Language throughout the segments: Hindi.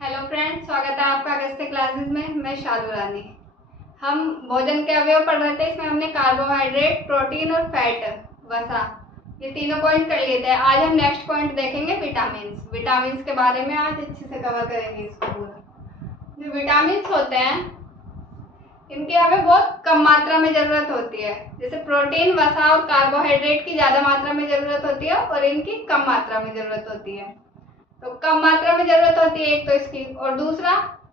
हेलो फ्रेंड्स, स्वागत है आपका अगस्त्य क्लासेस में। मैं शालू रानी। हम भोजन के अवयव पढ़ रहे थे। इसमें हमने कार्बोहाइड्रेट, प्रोटीन और फैट, वसा, ये तीनों पॉइंट कर लिए थे। आज हम नेक्स्ट पॉइंट देखेंगे विटामिन्स के बारे में आज अच्छे से कवर करेंगे इसको पूरा। जो विटामिन्स होते हैं इनकी हमें बहुत कम मात्रा में जरूरत होती है। जैसे प्रोटीन, वसा और कार्बोहाइड्रेट की ज्यादा मात्रा में जरूरत होती है और इनकी कम मात्रा में जरूरत होती है। तो कम मात्रा में जरूरत होती है एक तो इसकी, और दूसरा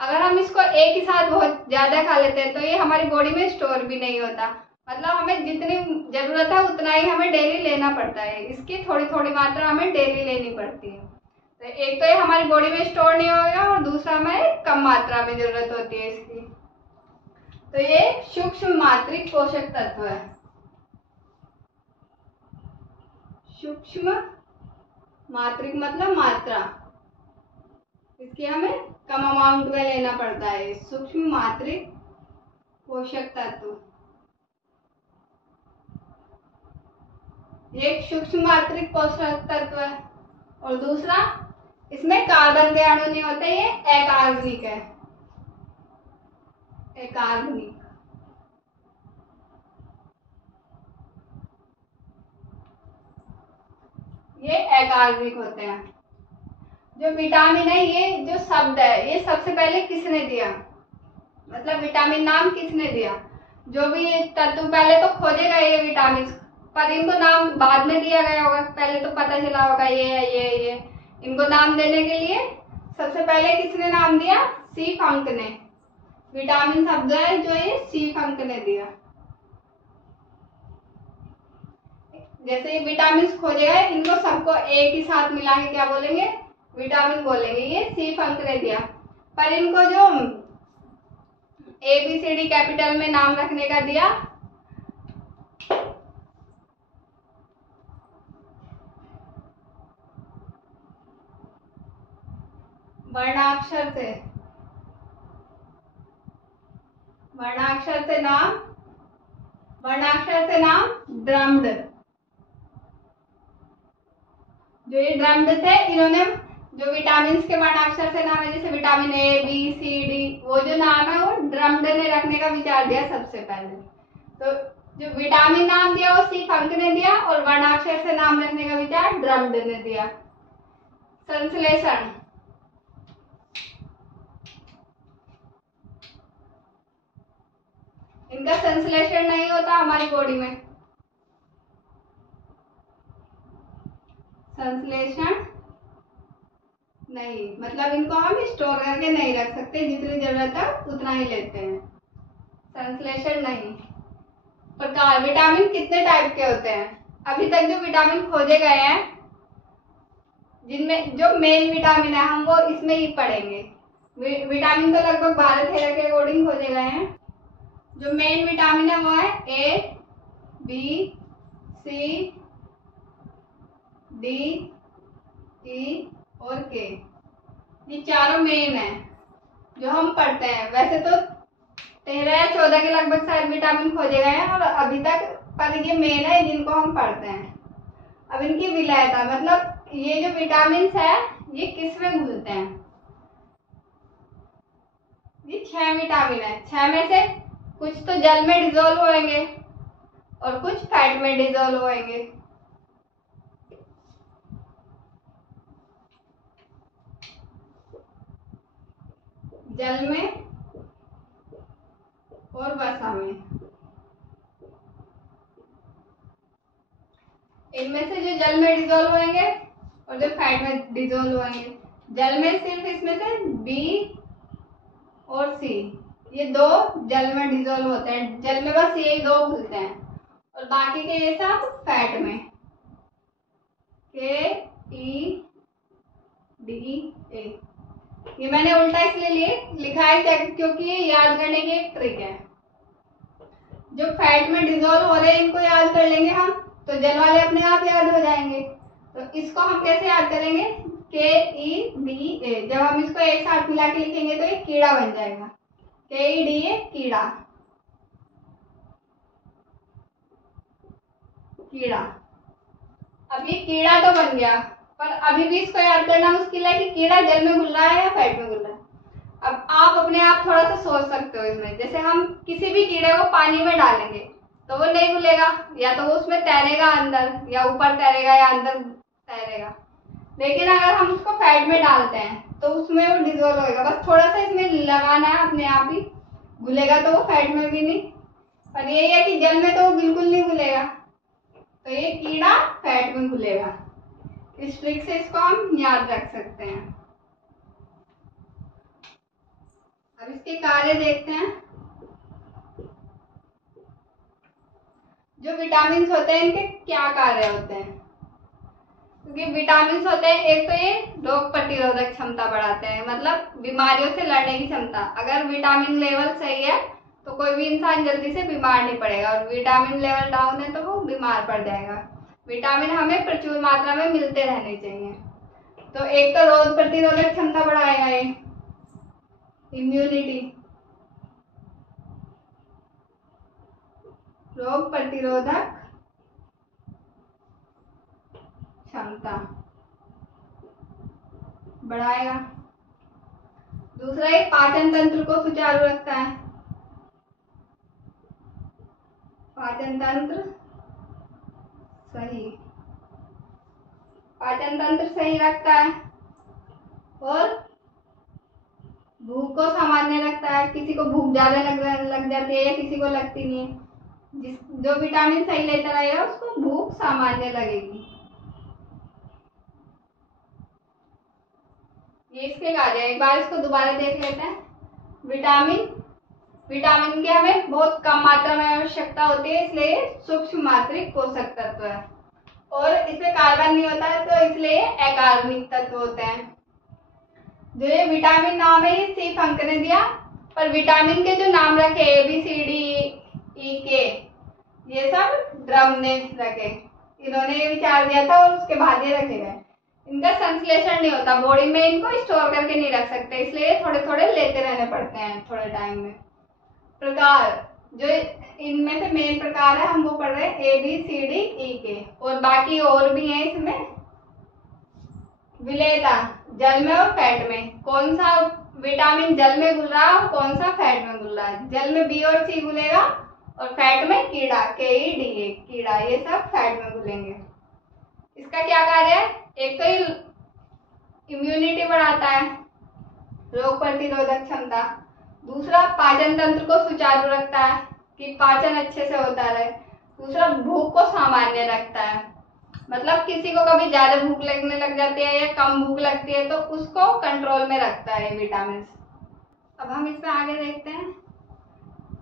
अगर हम इसको एक ही साथ बहुत ज्यादा खा लेते हैं तो ये हमारी बॉडी में स्टोर भी नहीं होता। मतलब हमें जितनी जरूरत है उतना ही हमें डेली लेना पड़ता है। इसकी थोड़ी थोड़ी मात्रा हमें डेली लेनी पड़ती है। तो एक तो ये हमारी बॉडी में स्टोर नहीं होगा और दूसरा हमें कम मात्रा में जरूरत होती है इसकी। तो ये सूक्ष्म मात्रिक पोषक तत्व है। सूक्ष्म मात्रिक मतलब मात्रा, इसकी हमें कम अमाउंट में लेना पड़ता है। सूक्ष्म मात्रिक पोषक तत्व, एक सूक्ष्म मात्रिक पोषक तत्व है और दूसरा इसमें कार्बन के अणु नहीं होते, ये अकार्बनिक है। अकार्बनिक, ये अकार्बनिक होते हैं। जो विटामिन है, ये जो शब्द है ये सबसे पहले किसने दिया, मतलब विटामिन नाम किसने दिया। जो भी तत्व पहले तो खोजे गए ये विटामिन, पर इनको नाम बाद में दिया गया होगा। पहले तो पता चला होगा ये है ये। इनको नाम देने के लिए सबसे पहले किसने नाम दिया, सी फंक ने। विटामिन शब्द है जो ये सी फंक ने दिया। जैसे ये विटामिन खोजे गए, इनको सबको एक ही साथ मिला के क्या बोलेंगे, विटामिन बोलेंगे। ये सी फंक ने दिया। पर इनको जो ABCD कैपिटल में नाम रखने का दिया, वर्णाक्षर से नाम ड्रम्ड। जो ये ड्रम्ड थे, इन्होंने जो विटामिन के वर्णाक्षर से नाम है, जैसे vitamin A, B, C, D, वो जो नाम है वो ड्रम्ड ने रखने का विचार दिया सबसे पहले। तो जो विटामिन नाम दिया वो सी फंक ने दिया और वर्णाक्षर से नाम रखने का विचार ड्रम्ड ने दिया। संश्लेषण, इनका संश्लेषण नहीं होता हमारी बॉडी में। संश्लेषण नहीं, मतलब इनको हम स्टोर करके नहीं रख सकते, जितनी जरूरत है उतना ही लेते हैं। संश्लेषण नहीं। प्रकार, विटामिन कितने टाइप के होते हैं। अभी तक जो विटामिन खोजे गए हैं, जिनमें जो मेन विटामिन है हम वो इसमें ही पढ़ेंगे। विटामिन तो लगभग 12-13 के अकॉर्डिंग खोजे गए हैं। जो मेन विटामिन है वो है A, B, C, D, E और K। ये चारों मेन है जो हम पढ़ते हैं। वैसे तो 13 या 14 के लगभग शायद विटामिन खोजे गए हैं और अभी तक, पर ये मेन है जिनको हम पढ़ते हैं। अब इनकी विलयता, मतलब ये जो विटामिन है ये किस में घुलते हैं। ये 6 विटामिन है। 6 में से कुछ तो जल में डिजोल्व होंगे और कुछ फैट में डिजोल्व होंगे। जल में और वसा में। इनमें से जो जल में डिजोल्व होंगे और जो फैट में डिजोल्व होंगे। जल में सिर्फ इसमें से B और C, ये दो जल में डिजोल्व होते हैं। जल में बस ये दो घुलते हैं और बाकी के ये सब फैट में। K, E, D, A। ये मैंने उल्टा इसलिए लिखा है क्योंकि ये याद करने की एक ट्रिक है। जो फैट में डिजोल्व हो रहे हैं इनको याद कर लेंगे हम, तो जल वाले अपने आप याद हो जाएंगे। तो इसको हम कैसे याद करेंगे, KEDA। जब हम इसको एक साथ मिला के लिखेंगे तो ये कीड़ा बन जाएगा। KEDA, कीड़ा। अब ये कीड़ा तो बन गया, पर अभी भी इसको याद करना मुश्किल है कि कीड़ा जल में घुल रहा है या फैट में घुल रहा है। आप अपने आप थोड़ा सा सोच सकते हो इसमें। जैसे हम किसी भी कीड़े को पानी में डालेंगे तो वो नहीं घुलेगा, या तो वो उसमें तैरेगा अंदर, या ऊपर तैरेगा या अंदर तैरेगा। लेकिन अगर हम उसको फैट में डालते हैं तो उसमें वो डिजोल्व होगा। बस थोड़ा सा इसमें लगाना है, अपने आप ही घुलेगा। तो वो फैट में भी नहीं, और यही है कि जल में तो वो बिल्कुल नहीं घुलेगा, तो ये कीड़ा फैट में घुलेगा। इस ट्रिक से इसको हम याद रख सकते हैं। अब इसके कार्य देखते हैं। जो विटामिन होते हैं इनके क्या कार्य होते हैं? क्योंकि विटामिन होते हैं, एक तो ये रोग प्रतिरोधक क्षमता बढ़ाते हैं, मतलब बीमारियों से लड़ने की क्षमता। अगर विटामिन लेवल सही है तो कोई भी इंसान जल्दी से बीमार नहीं पड़ेगा, और विटामिन लेवल डाउन है तो वो बीमार पड़ जाएगा। विटामिन हमें प्रचुर मात्रा में मिलते रहने चाहिए। तो एक तो रोग प्रतिरोधक क्षमता बढ़ाएगा ये, इम्यूनिटी, रोग प्रतिरोधक क्षमता बढ़ाएगा। दूसरा, ये पाचन तंत्र को सुचारू रखता है, पाचन तंत्र सही, पाचन तंत्र सही रखता है, और भूख को सामान्य रखता है। किसी को भूख ज्यादा लग जाती है या किसी को लगती नहीं है, जो विटामिन सही लेता रहेगा उसको भूख सामान्य लगेगी। ये इसके कार्य है। एक बार इसको दोबारा देख लेते हैं। विटामिन की हमें बहुत कम मात्रा में आवश्यकता होती है, इसलिए सूक्ष्म मात्रिक पोषक तत्व है, और इसमें कार्बन नहीं होता है तो इसलिए अकार्बनिक तत्व होते हैं। जो ये विटामिन नाम है ये सिर्फ अंक ने दिया, पर विटामिन के जो नाम रखे ABCDE ये सब ड्रम ने रखे। इन्होंने ये विचार दिया था और उसके बाद ये रखे गए। इनका संश्लेषण नहीं होता, बॉडी में इनको स्टोर करके नहीं रख सकते, इसलिए थोड़े थोड़े लेते रहने पड़ते हैं थोड़े टाइम में। प्रकार, जो इनमें से मेन प्रकार है हम वो पढ़ रहे हैं ABCDE, और बाकी और भी हैं इसमें। विलेयता, जल में और फैट में कौन सा विटामिन जल में घुल रहा है और कौन सा फैट में घुल रहा है। जल में B और C घुलेगा, और फैट में कीड़ा KEDA कीड़ा, ये सब फैट में घुलेंगे। इसका क्या कार्य है? एक तो ये इम्यूनिटी बढ़ाता है, रोग प्रतिरोधक क्षमता। दूसरा, पाचन तंत्र को सुचारू रखता है कि पाचन अच्छे से होता रहे। दूसरा, भूख को सामान्य रखता है, मतलब किसी को कभी ज्यादा भूख लगने लग जाती है या कम भूख लगती है तो उसको कंट्रोल में रखता है विटामिन। अब हम इसमें आगे देखते हैं।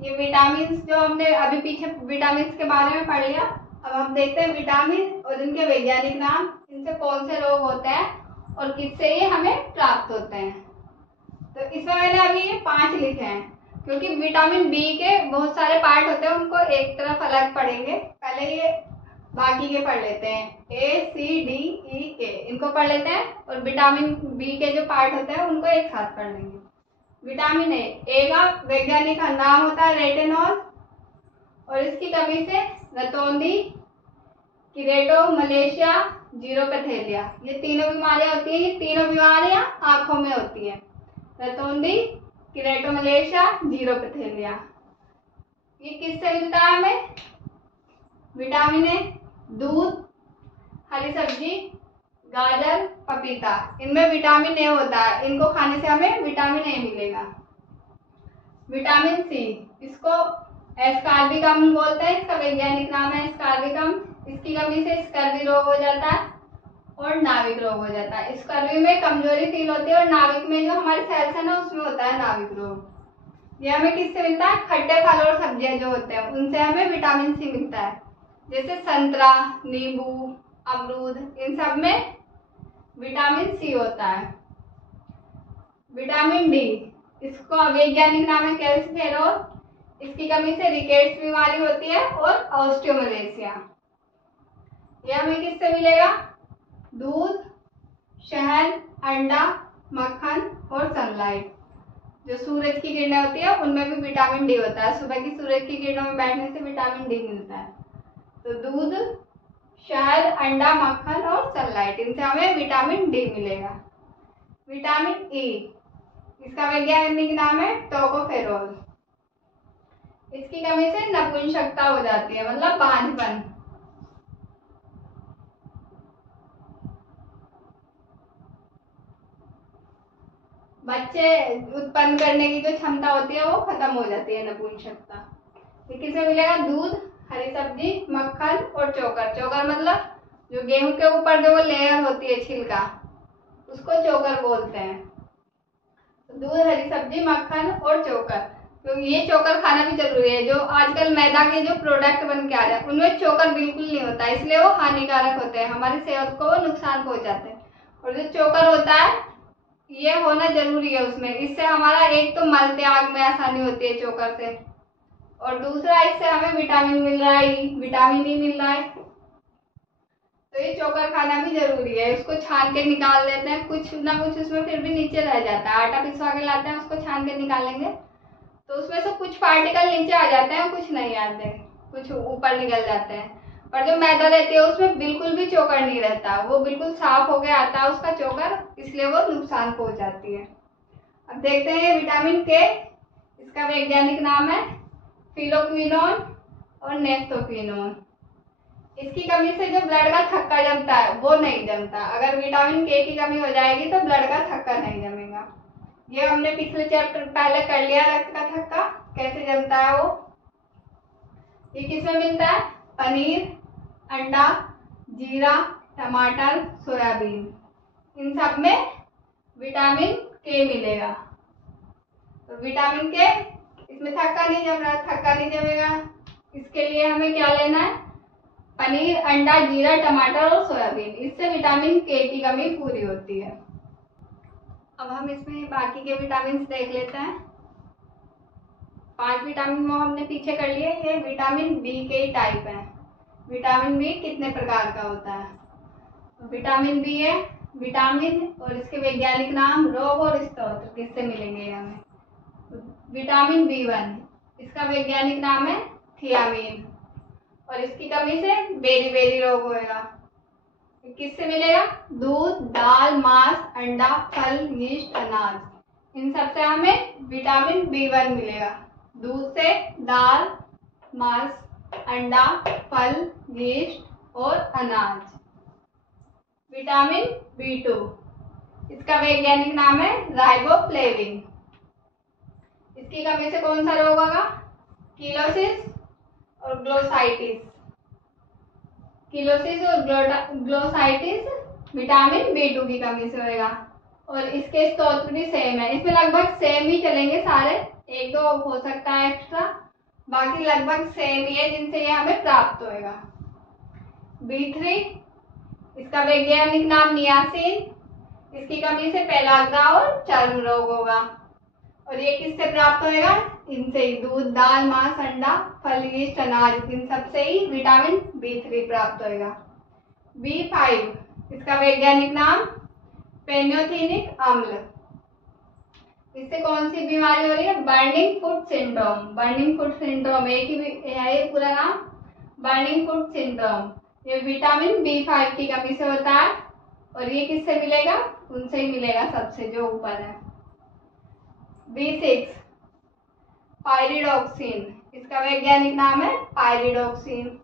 ये विटामिन जो हमने अभी पीछे विटामिन के बारे में पढ़ लिया, अब हम देखते हैं विटामिन और इनके वैज्ञानिक नाम, इनसे कौन से रोग होते हैं और किससे ये हमें प्राप्त होते हैं। तो इसमें मैंने अभी ये 5 लिखे हैं, क्योंकि विटामिन बी के बहुत सारे पार्ट होते हैं, उनको एक तरफ अलग पढ़ेंगे। पहले ये बाकी के पढ़ लेते हैं, ACDEK इनको पढ़ लेते हैं, और विटामिन बी के जो पार्ट होते हैं उनको एक साथ पढ़ लेंगे। विटामिन ए का वैज्ञानिक नाम होता है रेटिनॉल, और इसकी कमी से रतौंधी, कीरेटोमलेशिया, जीरोपैथेलिया, ये तीनों बीमारियां होती हैं। ये तीनों बीमारियां आंखों में होती है, रतौंधी, कीरेटोमलेशिया, जीरोपैथेलिया। ये किससे मिलता है हमें? विटामिन ए, दूध, हरी सब्जी, गाजर, पपीता, इनमें विटामिन ए होता है। इनको खाने से हमें विटामिन ए मिलेगा। विटामिन सी, इसको एस्कार्बिकम बोलते हैं, इसका वैज्ञानिक नाम है एस्कार्बिकम। इसकी कमी से स्कर्वी रोग हो जाता है और नाविक रोग हो जाता है। स्कर्वी में कमजोरी फील होती है, और नाविक में जो हमारे सेल्स है ना उसमें होता है नाविक रोग। ये हमें किससे मिलता है? खट्टे फल और सब्जियां जो होते हैं उनसे हमें विटामिन सी मिलता है, जैसे संतरा, नींबू, अमरूद, इन सब में विटामिन सी होता है। विटामिन डी, इसको वैज्ञानिक नाम है कैल्सिफेरॉल। इसकी कमी से रिकेट्स बीमारी होती है और ऑस्टियोमलेशिया। यह हमें किससे मिलेगा? दूध, शहद, अंडा, मक्खन और सनलाइट, जो सूरज की किरणें होती है उनमें भी विटामिन डी होता है। सुबह की सूरज की किरणों में बैठने से विटामिन डी मिलता है। तो दूध, शहद, अंडा, मक्खन और सनलाइट, इनसे हमें विटामिन डी मिलेगा। विटामिन ई, इसका वैज्ञानिक नाम है टोकोफेरोल। इसकी कमी से नपुंसकता हो जाती है, मतलब बांझपन। बच्चे उत्पन्न करने की जो क्षमता होती है वो खत्म हो जाती है, नपुंसकता। ये किसमें मिलेगा? दूध, हरी सब्जी, मक्खन और चोकर। चोकर मतलब जो गेहूं के ऊपर जो वो लेयर होती है, छिलका, उसको चोकर बोलते हैं। तो दूध, हरी सब्जी, मक्खन और चोकर। तो ये चोकर खाना भी जरूरी है। जो आजकल मैदा के जो प्रोडक्ट बन के आ रहे हैं उनमें चोकर बिल्कुल नहीं होता, इसलिए वो हानिकारक होते हैं, हमारी सेहत को वो नुकसान पहुंचाते हैं। और जो चोकर होता है ये होना जरूरी है उसमें। इससे हमारा एक तो मल त्याग में आसानी होती है चोकर से, और दूसरा इससे हमें विटामिन मिल रहा है, विटामिन ई मिल रहा है। तो ये चोकर खाना भी जरूरी है। उसको छान के निकाल लेते हैं, कुछ ना कुछ उसमें फिर भी नीचे रह जाता है। आटा पिसवा के लाते हैं, उसको छान के निकालेंगे तो उसमें से कुछ पार्टिकल नीचे आ जाते हैं, कुछ नहीं आते, कुछ ऊपर निकल जाते हैं। और जो मैदा रहती है उसमें बिल्कुल भी चोकर नहीं रहता, वो बिल्कुल साफ होके आता है उसका चोकर, इसलिए वो नुकसान पहुंचाती है। अब देखते हैं विटामिन के। इसका वैज्ञानिक नाम है फिलोक्विनोन और नेफ्थोक्विनोन। इसकी कमी से जो ब्लड का थक्का जमता है वो नहीं जमता। अगर विटामिन के की कमी हो जाएगी तो ब्लड का थक्का नहीं जमेगा। ये हमने पिछले चैप्टर पहले कर लिया, रक्त का थक्का कैसे जमता है वो। ये किसमें मिलता है? पनीर, अंडा, जीरा, टमाटर, सोयाबीन, इन सब में विटामिन के मिलेगा। तो विटामिन के, इसमें थक्का नहीं जम रहा, थक्का नहीं जमेगा, इसके लिए हमें क्या लेना है? पनीर, अंडा, जीरा, टमाटर और सोयाबीन। इससे विटामिन के की कमी पूरी होती है। अब हम इसमें बाकी के विटामिन देख लेते हैं। 5 विटामिन वो हमने पीछे कर लिए। ये विटामिन बी के टाइप है। विटामिन बी कितने प्रकार का होता है? तो विटामिन बी है विटामिन, और इसके वैज्ञानिक नाम, रोग और स्त्रोत किससे मिलेंगे हमें? विटामिन B1, इसका वैज्ञानिक नाम है थियामीन, और इसकी कमी से बेरी बेरी रोग होएगा। किससे मिलेगा? दूध, दाल, मांस, अंडा, फल, यीस्ट, अनाज, इन सब से हमें विटामिन B1 मिलेगा। दूध से दाल, मांस, अंडा, फल, यीस्ट और अनाज। विटामिन B2, इसका वैज्ञानिक नाम है राइबोफ्लेविन। इसकी कमी से कौन सा रोग होगा? किलोसिस और ग्लोसाइटिस। किलोसिस और ग्लोसाइटिस विटामिन B2 की कमी से होएगा। और इसके स्रोत भी सेम है, इसमें लगभग सेम ही चलेंगे सारे, एक दो हो सकता है एक्स्ट्रा, बाकी लगभग सेम ही है जिनसे ये हमें प्राप्त होएगा। B3, इसका वैज्ञानिक नाम नियासिन, इसकी कमी से पेलाग्रा और चर्म रोग होगा। और ये किससे प्राप्त होएगा? इनसे ही, दूध, दाल, मांस, अंडा, फल, यीस्ट, अनाज, इन सब से ही विटामिन B3 प्राप्त होएगा। B5, इसका वैज्ञानिक नाम पेनियोथिनिक अम्ल। इससे कौन सी बीमारी हो रही है? Burning foot syndrome. Burning foot syndrome एक ही है ये पूरा नाम, बर्निंग फुट सिंड्रोम। ये विटामिन B5 की कमी से होता है। और ये किससे मिलेगा? उनसे ही मिलेगा सबसे जो ऊपर है। B6, पायरिडॉक्सिन, इसका वैज्ञानिक नाम है पायरिडॉक्सिन।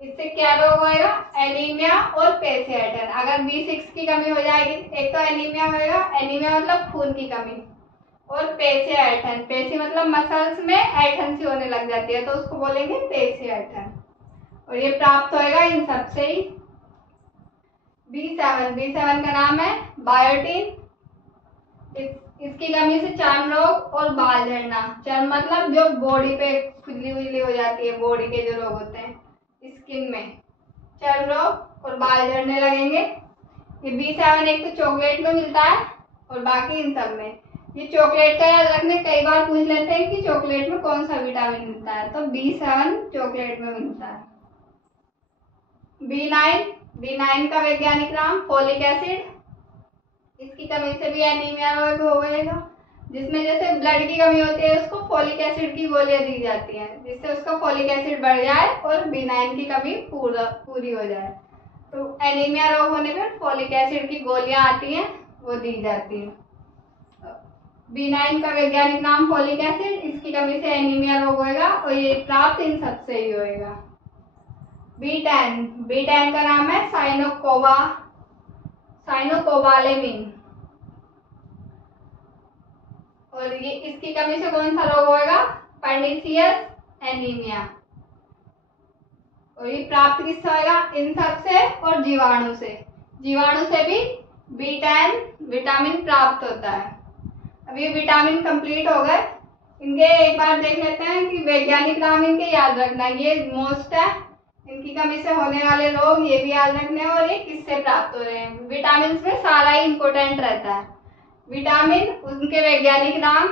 इससे क्या रोग होएगा? एनीमिया और पेशियटन। अगर B6 की कमी हो जाएगी, एक तो एनीमिया होएगा, एनीमिया मतलब खून की कमी, और पेशियटन, पेशी मतलब मसल्स में ऐठन सी होने लग जाती है तो उसको बोलेंगे पेशियटन। और ये प्राप्त होएगा इन सबसे ही। B7 का नाम है बायोटिन। इसकी कमी से चर्म रोग और बाल झड़ना। चर्म मतलब जो बॉडी पे खुजली हुजली हो जाती है, बॉडी के जो रोग होते हैं स्किन में, चर्म रोग और बाल झड़ने लगेंगे। ये B7 एक तो चॉकलेट में मिलता है और बाकी इन सब में। ये चॉकलेट का याद रखने, कई बार पूछ लेते हैं कि चॉकलेट में कौन सा विटामिन मिलता है, तो B7 चॉकलेट में मिलता है। B9 का वैज्ञानिक नाम फोलिक एसिड। इसकी कमी से भी एनीमिया रोग हो जाएगा, जिसमें जैसे ब्लड की कमी होती है उसको फोलिक एसिड की गोलियां दी जाती हैं जिससे उसका फोलिक एसिड बढ़ जाए और B9 की कमी पूरी हो जाए। तो एनीमिया रोग होने पर फोलिक एसिड की गोलियां आती हैं, वो दी जाती हैं। B9 का वैज्ञानिक नाम फोलिक एसिड, इसकी कमी से एनीमिया रोग होएगा और ये प्राप्त इन सबसे ही होएगा। B10 का नाम है साइनोकोबालेमिन और ये इसकी कमी से कौन सा रोग होएगा? Pernicious anaemia. और ये प्राप्त किससे होएगा? इन सबसे और जीवाणु से। जीवाणु से भी B10 विटामिन प्राप्त होता है। अब ये विटामिन कंप्लीट हो गए। इनके एक बार देख लेते हैं कि वैज्ञानिक नाम इनके याद रखना, ये मोस्ट है। इनकी कमी से होने वाले रोग ये भी याद रखने हैं और ये किससे प्राप्त हो रहे हैं। विटामिन में सारा ही इंपॉर्टेंट रहता है। विटामिन, उनके वैज्ञानिक नाम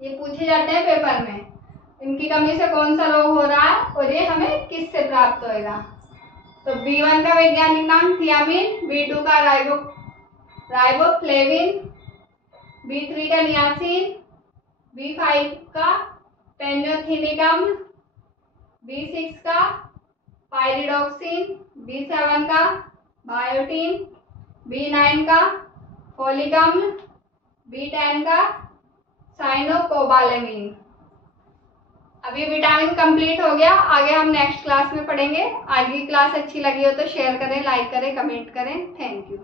ये पूछे जाते हैं पेपर में। इनकी कमी से कौन सा रोग हो रहा है और ये हमें किससे प्राप्त होएगा। तो B1 का वैज्ञानिक नाम थियामिन, B2 का राइबोफ्लेविन, B3 का नियासिन, B5 का पेनियोथिनिक अम्ल, B6 का पायरिडॉक्सिन, B7 का बायोटीन, B9 का फोलिक अम्ल, B10 का साइनोकोबालेमिन। अब ये विटामिन कंप्लीट हो गया। आगे हम नेक्स्ट क्लास में पढ़ेंगे। आज की क्लास अच्छी लगी हो तो शेयर करें, लाइक करें, कमेंट करें। Thank you.